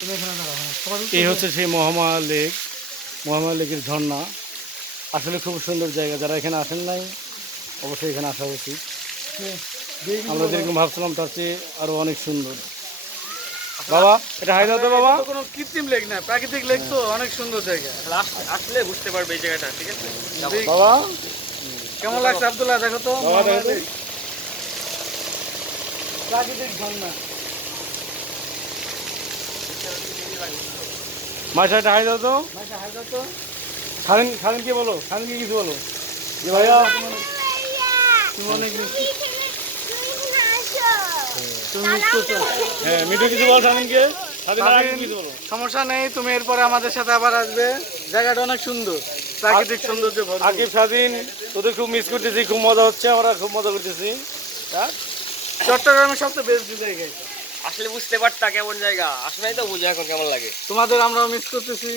এই হচ্ছে সেই মহামায়া লেক, মহামায়া লেকের ঝর্ণা। আসলে খুব সুন্দর জায়গা, যারা এখানে আসেন নাই অবশ্যই এখানে আসা উচিত। আমরা যেরকম ভাবছিলাম তার চেয়ে আরো অনেক সুন্দর। বাবা এটা হায়দ্রাবাদ বাবা, কোনো কৃত্রিম লেক না, প্রাকৃতিক লেক তো অনেক সুন্দর জায়গা। আসলে বুঝতে পারবে এই জায়গাটা, ঠিক আছে? বাবা কেমন লাগছে আব্দুল্লাহ? দেখো তো বাবা দেখো তো। প্রাকৃতিক ঝর্ণা। মাসা এটা হায়দ্রাবাদ তো, মাইশা হায়দার তো খালেন খালেন কি বলো, খালেন কি কিছু বলো যে ভাইয়া তুমি অনেক হ্যাঁ মিঠু কিছু বল খালেনকে, স্বাধীন আর আগে কিছু বলো। সমস্যা নেই, তুমি এরপরে আমাদের সাথে আবার আসবে। জায়গাটা অনেক সুন্দর, প্রাকৃতিক সৌন্দর্য ভরপুর। আকিব স্বাধীন তোদের খুব মিস করতেছি, খুব মজা হচ্ছে, আমরা খুব মজা করতেছি। চট্টগ্রামের সবচেয়ে বেস্ট জায়গা এটা। আসলে বুঝতে পারতা কেমন জায়গা, আসলেই তো বুঝে এখন কেমন লাগে। তোমাদের আমরাও মিস করতেছি।